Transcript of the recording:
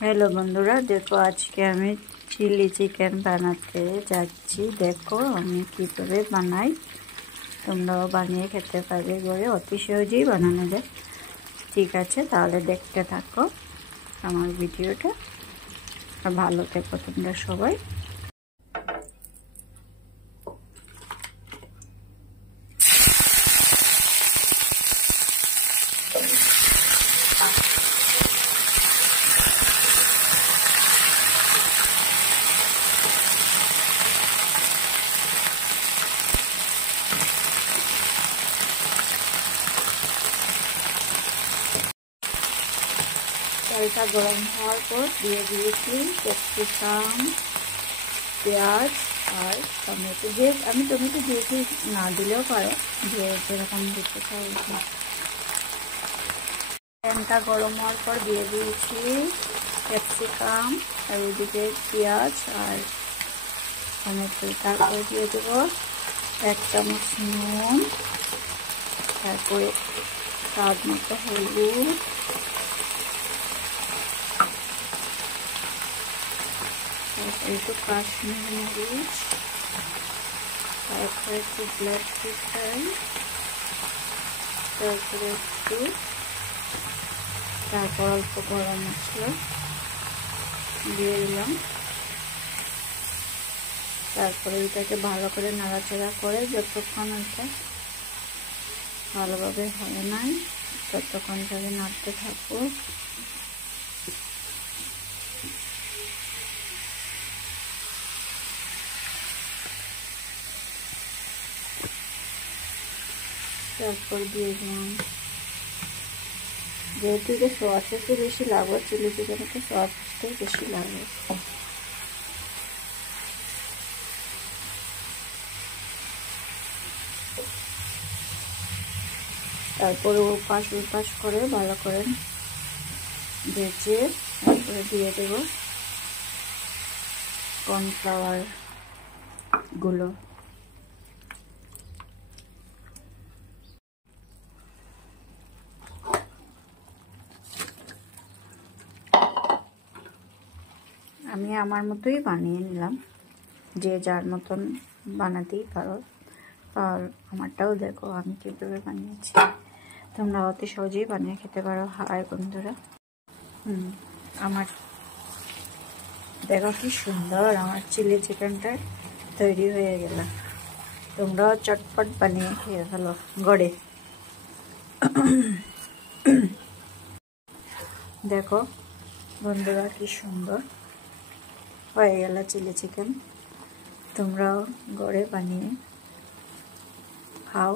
Hello बंधुरा देखो आज के हमें चिली चिकेन बनाते जाচ্ছি। देखो हमें কিভাবে বানাই, তোমরাও বানিয়ে খেতে পারবে বলে অতি সহজেই বানানো যায়। ঠিক আছে, তাহলে দেখতে থাকো আমার ভিডিওটা আর ভালো থেকো তোমরা সবাই। তেলটা গরম হওয়ার পর দিয়ে দিয়েছি ক্যাপসিকাম, পেঁয়াজ আর টমেটো। আমি টমেটো দিয়েছি, না দিলেও পারো, যে যেরকম দিতে চাই। প্যানটা গরম হওয়ার পর দিয়ে দিয়েছি ক্যাপসিকাম আর ওইদিকে পেঁয়াজ আর টমেটো। তারপরে দিয়ে দেবো 1 চামচ নুন, তারপরে স্বাদ মতো হলুদ, তারপরে একটু কাশ্মীরি মরিচ, তারপরে একটু ব্ল্যাক পেপার, তারপর অল্প গরম মশলা দিয়ে দিলাম। তারপরে এটাকে ভালো করে নাড়াচাড়া করে যতক্ষণ এটা ভালোভাবে হয় নাই ততক্ষণ ধরে নাড়তে থাকবো। তারপর দিয়ে দিলাম, যেহেতু এটা সয়া সসে বেশি লাগবে, চিলি চিকেনে তো সয়া সসটাই বেশি লাগবে। তারপরে ওপাশ ওপাশ করে ভালো করে ভেজে তারপরে দিয়ে দেব কর্নফ্লাওয়ার গুলো। আমি আমার মতোই বানিয়ে নিলাম, যে যার মতন বানাতেই পারো। আর আমারটাও দেখো আমি কীভাবে বানিয়েছি, তোমরা অতি সহজেই বানিয়ে খেতে পারো। হাই বন্ধুরা, আমার দেখো কি সুন্দর আমার চিলি চিকেনটা তৈরি হয়ে গেল। তোমরাও চটপট বানিয়ে খেয়ে ফেলো গড়ে। দেখো বন্ধুরা কি সুন্দর হয়ে গেল চিলি চিকেন। তোমরাও গড়ে বানিয়ে খাও।